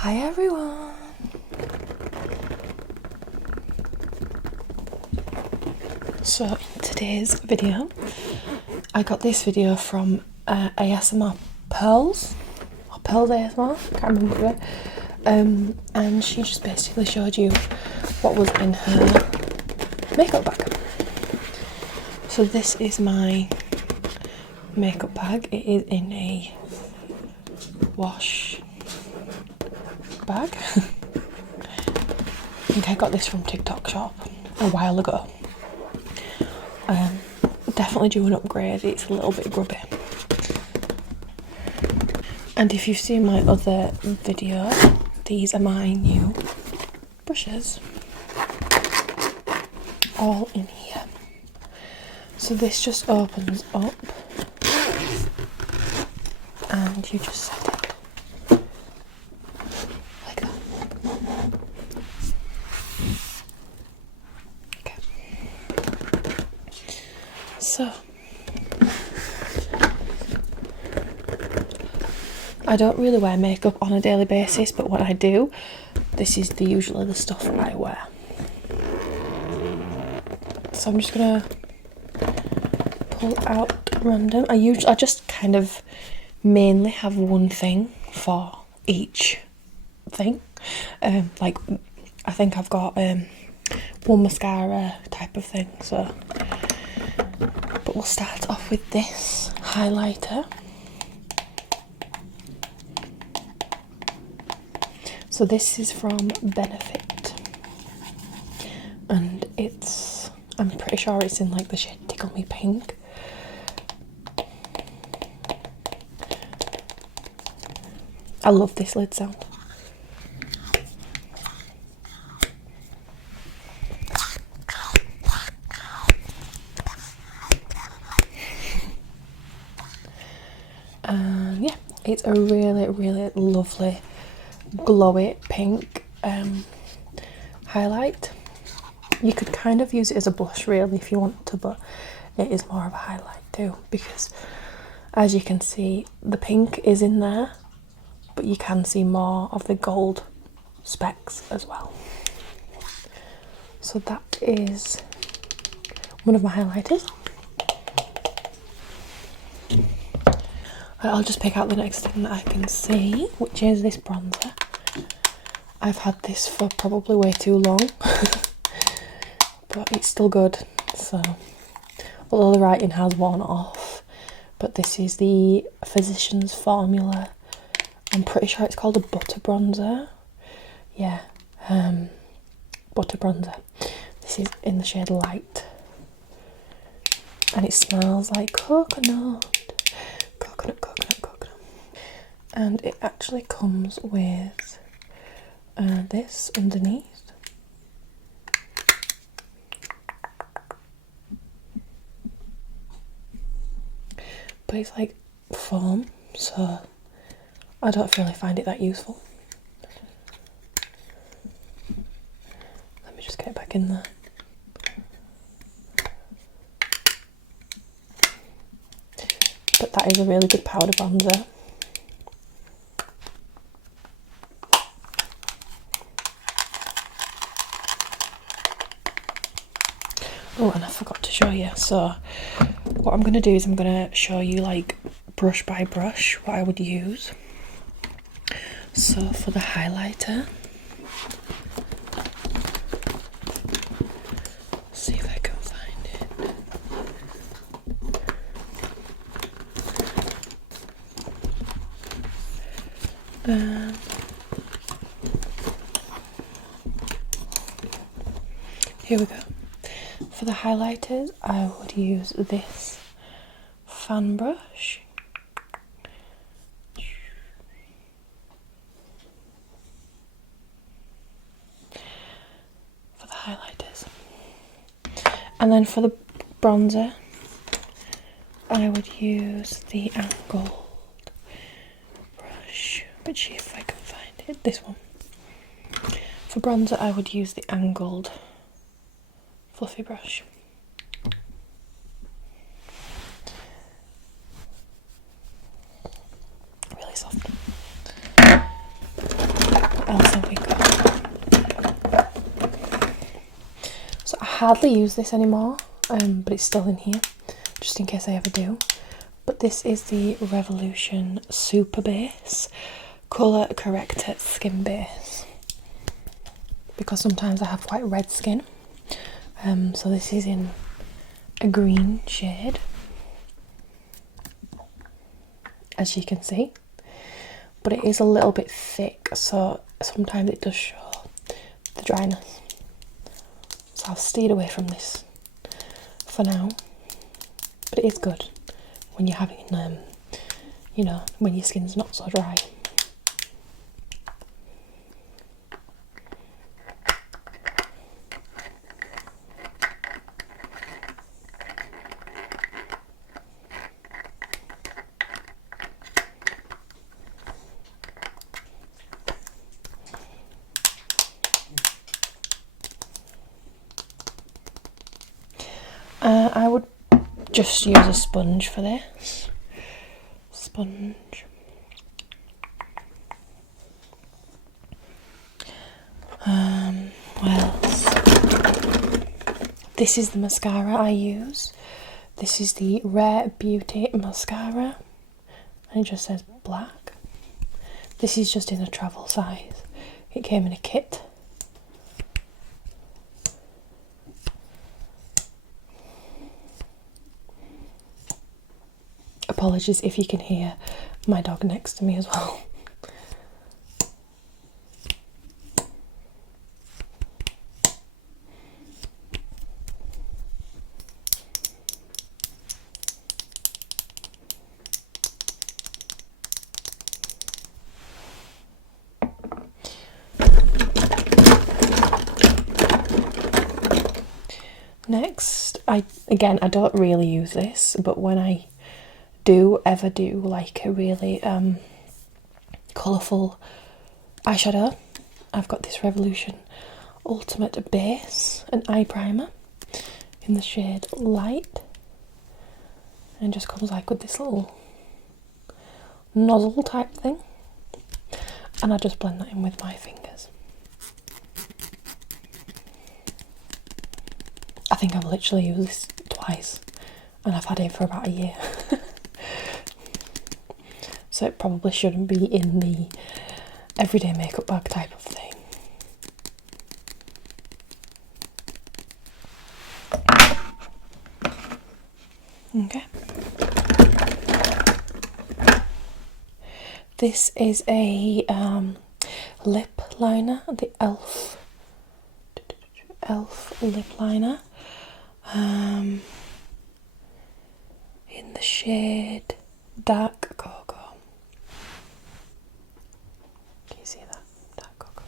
Hi everyone! So in today's video, I got this video from ASMR Pearls, or Pearls ASMR, can't remember it. And she just basically showed you what was in her makeup bag. So this is my makeup bag. It is in a wash bag. I think I got this from TikTok shop a while ago. Definitely do an upgrade, it's a little bit grubby. And if you've seen my other video, these are my new brushes. All in here. So this just opens up and you just set it like that. Okay. So I don't really wear makeup on a daily basis, but when I do, this is usually the stuff I wear. So I'm just gonna pull out random. I just kind of mainly have one thing for each thing. Like I think I've got one mascara type of thing. So, but we'll start off with this highlighter. So this is from Benefit, and I'm pretty sure it's in like the shade Tickle Me Pink. I love this lid sound. And yeah, it's a really, really lovely glowy pink highlight. You could kind of use it as a blush really if you want to, but it is more of a highlight too, because as you can see the pink is in there, but you can see more of the gold specks as well. So that is one of my highlighters. I'll just pick out the next thing that I can see, which is this bronzer. I've had this for probably way too long, but it's still good. So, although the writing has worn off, but this is the Physicians Formula. I'm pretty sure it's called a butter bronzer. Yeah, butter bronzer. This is in the shade Light, and it smells like coconut. And it actually comes with this underneath. But it's like foam, so I don't really find it that useful. Let me just get it back in there. But that is a really good powder bronzer. Oh, and I forgot to show you. So what I'm going to do is I'm going to show you like brush by brush what I would use. So for the highlighter, see if I can find it. Here we go. For the highlighters, I would use this fan brush. For the highlighters. And then for the bronzer, I would use the angled brush. Which, if I can find it, this one. For bronzer, I would use the angled fluffy brush. Really soft. else have we got? So I hardly use this anymore, but it's still in here, just in case I ever do. But this is the Revolution Super Base Colour Corrector Skin Base, because sometimes I have quite red skin. So this is in a green shade, as you can see, but it is a little bit thick, so sometimes it does show the dryness. So I've stayed away from this for now, but it is good when you're having, you know, when your skin's not so dry. I would just use a sponge for this. Sponge. What else? This is the mascara I use. This is the Rare Beauty mascara, and it just says black. This is just in a travel size. It came in a kit. Apologies if you can hear my dog next to me as well. Next, I don't really use this, but when I ever do like a really colourful eyeshadow, I've got this Revolution Ultimate Base, an eye primer in the shade Light, and just comes like with this little nozzle type thing, and I just blend that in with my fingers. I think I've literally used this twice, and I've had it for about a year. So it probably shouldn't be in the everyday makeup bag type of thing. Okay. This is a lip liner, the Elf lip liner, in the shade Dark Cocoa. Can you see that? Dark Cocoa.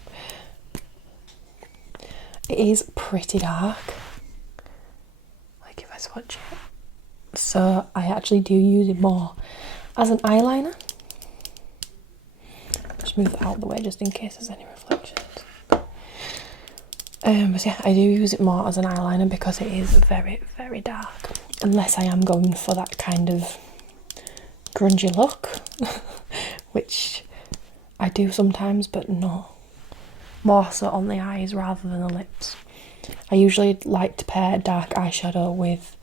It is pretty dark, like if I swatch it. So I actually do use it more as an eyeliner. Just move that out of the way just in case there's any reflections. But yeah, I do use it more as an eyeliner because it is very, very dark. Unless I am going for that kind of grungy look, which I do sometimes, but no, more so on the eyes rather than the lips. I usually like to pair dark eyeshadow with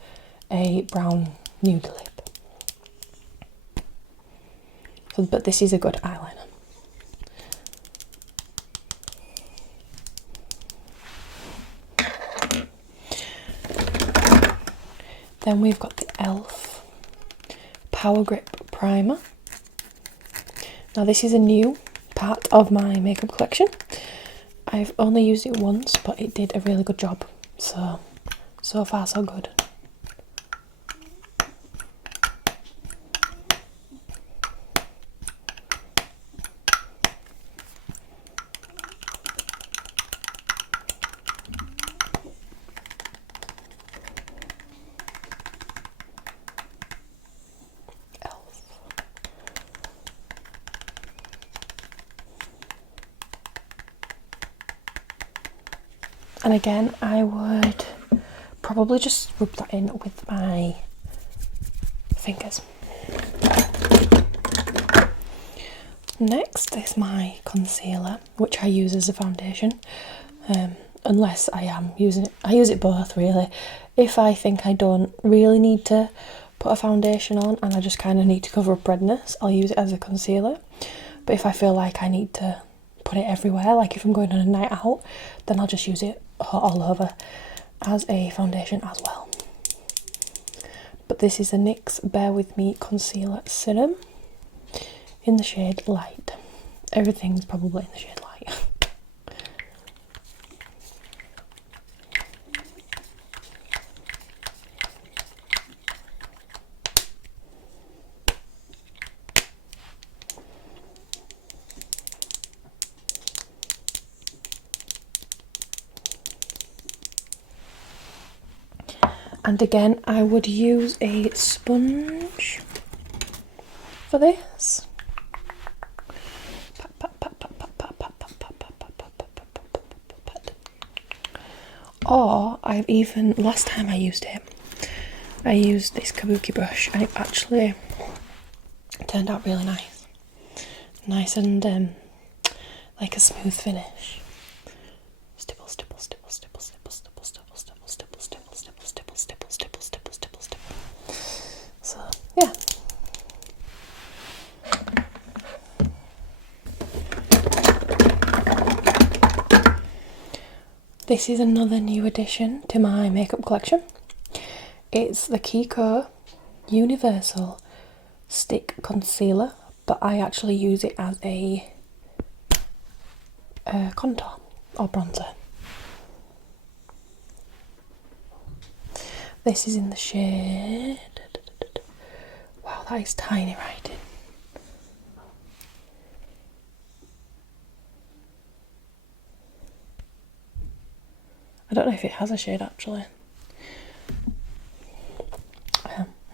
a brown nude lip. So, but this is a good eyeliner. Then we've got the Elf Power Grip Primer. Now this is a new part of my makeup collection. I've only used it once, but it did a really good job. So far so good. And again, I would probably just rub that in with my fingers. Next is my concealer, which I use as a foundation, unless I am using it. I use it both really. If I think I don't really need to put a foundation on and I just kind of need to cover up redness, I'll use it as a concealer. But if I feel like I need to put it everywhere, like if I'm going on a night out, then I'll just use it all over as a foundation as well. But this is the NYX Bear With Me Concealer Serum in the shade Light. Everything's probably in the shade Light. And again, I would use a sponge for this. Or I've even, last time I used it, I used this kabuki brush and it actually turned out really nice. Nice and like a smooth finish. Stipple, stipple, stipple, stipple, stipple, stipple, stipple, stipple, stipple, stipple, stipple, stipple, stipple, stipple, stipple, stipple, stipple. So yeah. This is another new addition to my makeup collection. It's the Kiko Universal Stick Concealer, but I actually use it as a contour or bronzer. This is in the shade... Wow, that is tiny writing. I don't know if it has a shade actually.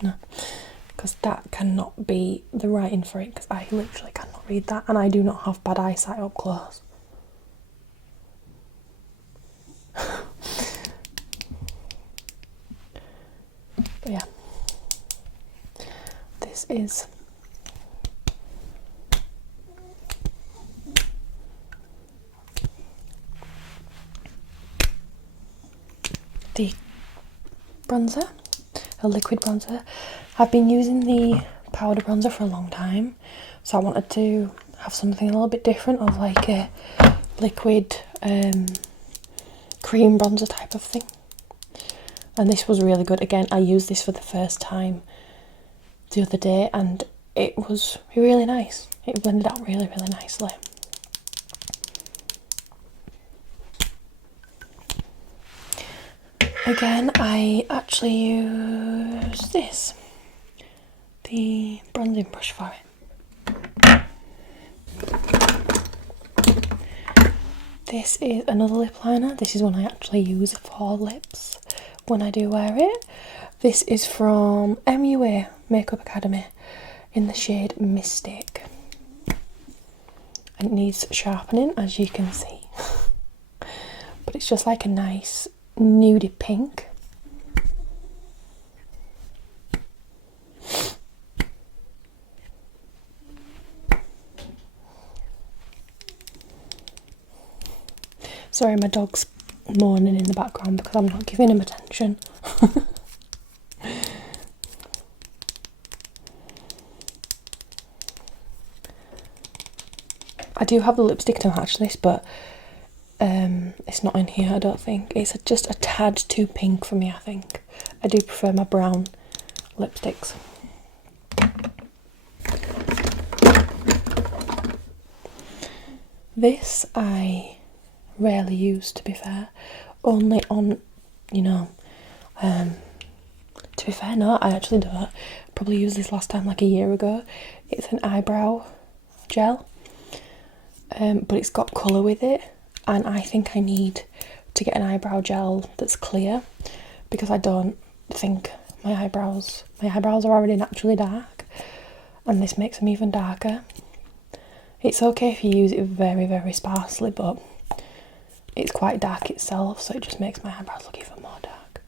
No, because that cannot be the writing for it, because I literally cannot read that and I do not have bad eyesight up close. But yeah, this is the bronzer, a liquid bronzer. I've been using the powder bronzer for a long time, so I wanted to have something a little bit different, of like a liquid cream bronzer type of thing. And this was really good. Again, I used this for the first time the other day and it was really nice. It blended out really, really nicely. Again, I actually use this, the bronzing brush for it. This is another lip liner. This is one I actually use for lips when I do wear it. This is from MUA Makeup Academy in the shade Mystic. And it needs sharpening, as you can see. But it's just like a nice nudie pink. Sorry, my dog's moaning in the background because I'm not giving him attention. I do have the lipstick to match this, but it's not in here, I don't think. It's just a tad too pink for me, I think. I do prefer my brown lipsticks. This I rarely use, to be fair. Only on, you know, to be fair, no, I actually don't. Probably used this last time like a year ago. It's an eyebrow gel, but it's got colour with it, and I think I need to get an eyebrow gel that's clear, because I don't think my eyebrows are already naturally dark, and this makes them even darker. It's okay if you use it very, very sparsely, but it's quite dark itself, so it just makes my eyebrows look even more dark.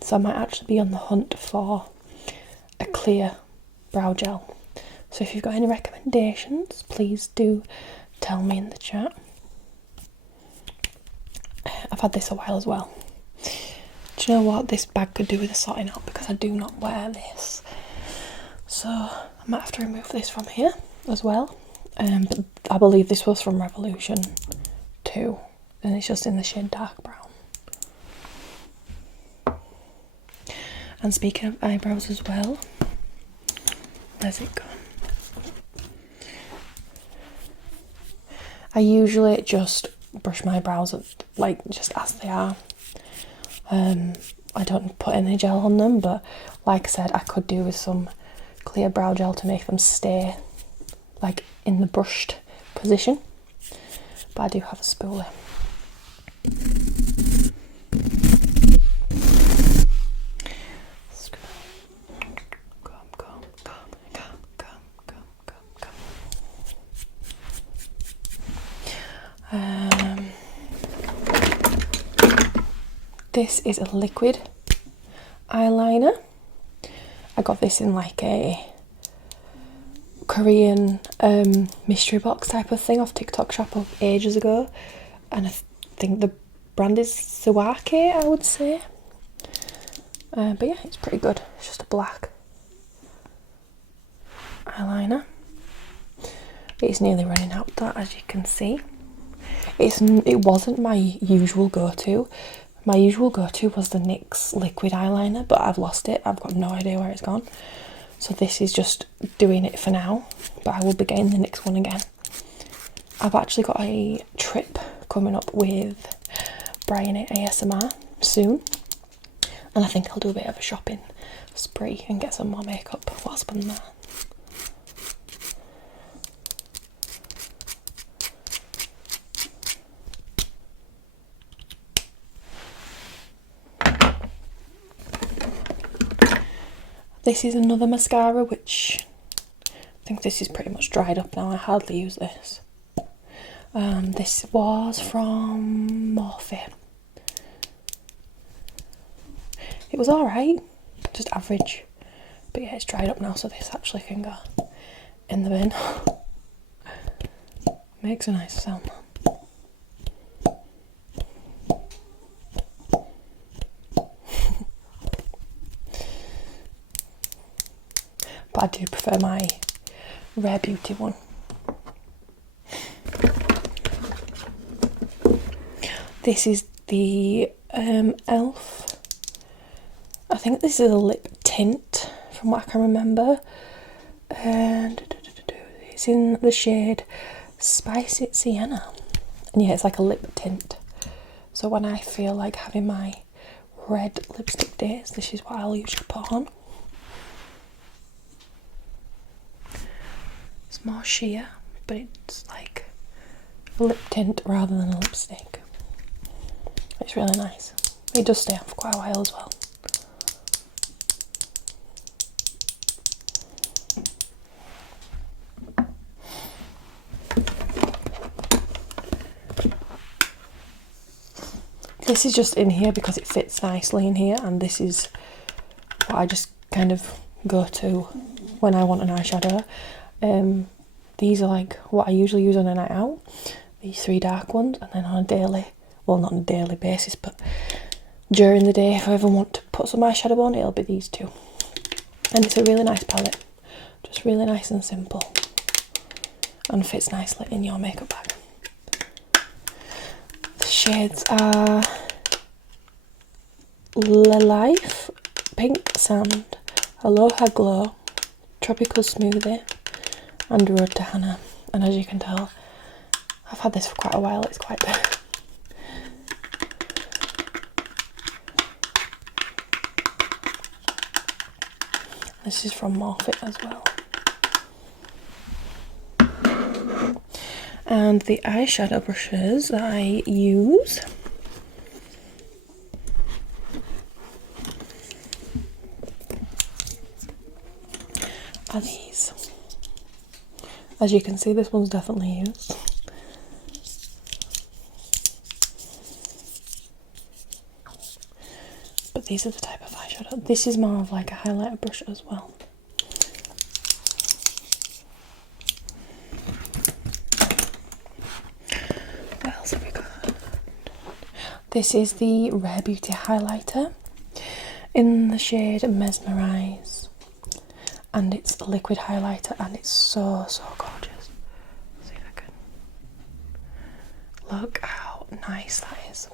So I might actually be on the hunt for a clear brow gel. So if you've got any recommendations, please do tell me in the chat. I've had this a while as well. Do you know what this bag could do with a sorting out, because I do not wear this. So I might have to remove this from here as well. But I believe this was from Revolution too, and it's just in the shade dark brown. And speaking of eyebrows as well, where's it gone? I usually just brush my brows like just as they are. I don't put any gel on them, but like I said, I could do with some clear brow gel to make them stay like in the brushed position. But I do have a spoolie. This is a liquid eyeliner. I got this in like a Korean mystery box type of thing off TikTok shop ages ago, and I think the brand is Suake, I would say. But yeah, it's pretty good. It's just a black eyeliner. It's nearly running out, that, as you can see. It wasn't my usual go-to. My usual go-to was the NYX liquid eyeliner, but I've lost it. I've got no idea where it's gone. So this is just doing it for now, but I will be getting the NYX one again. I've actually got a trip coming up with Brian at ASMR soon, and I think I'll do a bit of a shopping spree and get some more makeup whilst I'm there. This is another mascara, which I think this is pretty much dried up now. I hardly use this. This was from Morphe. It was alright, just average. But yeah, it's dried up now, so this actually can go in the bin. Makes a nice sound. But I do prefer my Rare Beauty one. This is the e.l.f. I think this is a lip tint from what I can remember. And it's in the shade Spicy Sienna. And yeah, it's like a lip tint. So when I feel like having my red lipstick days, this is what I'll usually put on. It's more sheer, but it's like a lip tint rather than a lipstick. It's really nice. It does stay on for quite a while as well. This is just in here because it fits nicely in here, and this is what I just kind of go to when I want an eyeshadow. These are like what I usually use on a night out, these three dark ones, and then on a daily, well, not on a daily basis, but during the day, if I ever want to put some eyeshadow on, it'll be these two. And it's a really nice palette, just really nice and simple, and fits nicely in your makeup bag. The shades are Le Life, Pink Sand, Aloha Glow, Tropical Smoothie, and Road to Hannah. And as you can tell, I've had this for quite a while. It's quite big. This is from Morphe as well. And the eyeshadow brushes that I use are these. As you can see, this one's definitely used. But these are the type of eyeshadow. This is more of like a highlighter brush as well. This is the Rare Beauty highlighter in the shade Mesmerize, and it's a liquid highlighter, and it's so gorgeous. See if I can look how nice that is.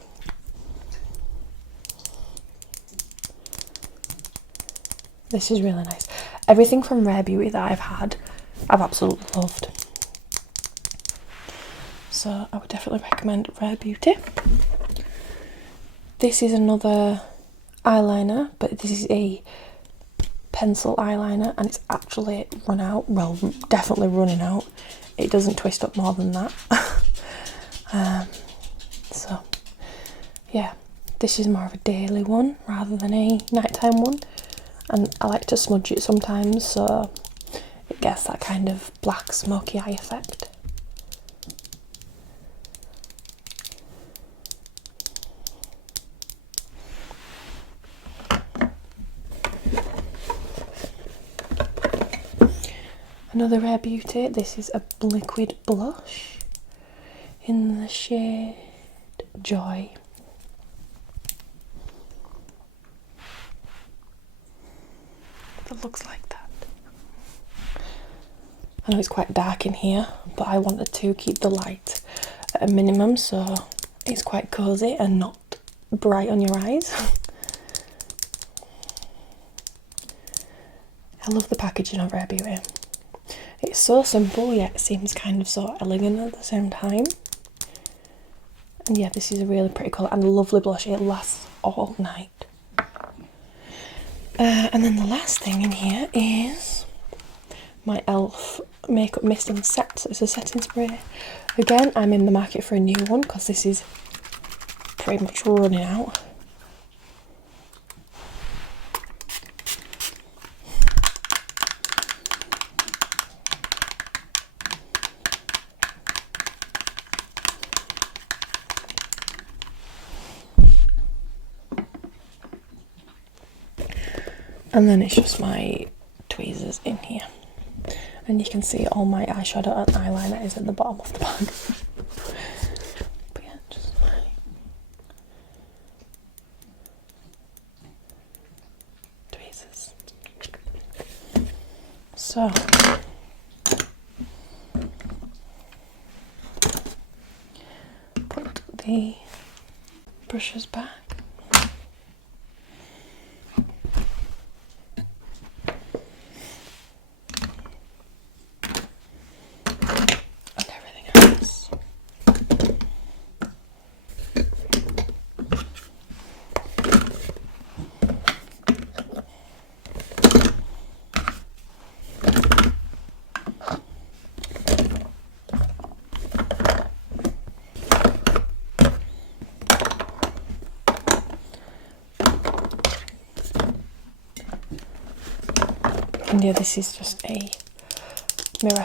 This is really nice. Everything from Rare Beauty that I've had, I've absolutely loved. So I would definitely recommend Rare Beauty. This is another eyeliner, but this is a pencil eyeliner, and it's actually run out. Well, definitely running out. It doesn't twist up more than that. So yeah, this is more of a daily one rather than a nighttime one, and I like to smudge it sometimes, so it gets that kind of black smoky eye effect. Another Rare Beauty, this is a liquid blush in the shade Joy. It looks like that. I know it's quite dark in here, but I wanted to keep the light at a minimum, so it's quite cosy and not bright on your eyes. I love the packaging of Rare Beauty. It's so simple, yet it seems kind of so elegant at the same time. And yeah, this is a really pretty colour and a lovely blush. It lasts all night. And then the last thing in here is my e.l.f. makeup mist and set. So it's a setting spray. Again, I'm in the market for a new one because this is pretty much running out. And then it's just my tweezers in here. And you can see all my eyeshadow and eyeliner is at the bottom of the bag. But yeah, just my tweezers. So, put the brushes back. And yeah, this is just a mirror.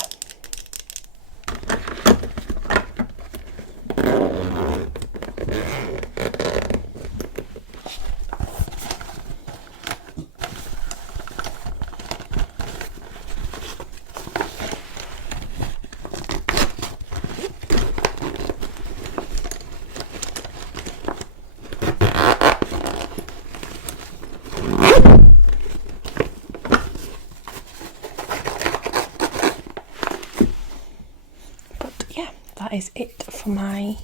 That is it for my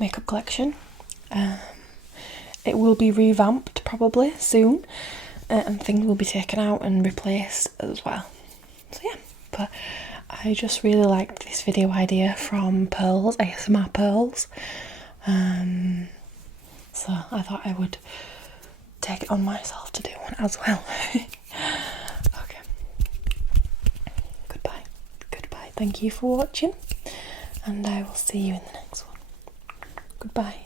makeup collection. It will be revamped probably soon, and things will be taken out and replaced as well. So yeah, but I just really liked this video idea from Pearls, ASMR Pearls. So I thought I would take it on myself to do one as well. Okay. Goodbye. Thank you for watching, and I will see you in the next one. Goodbye.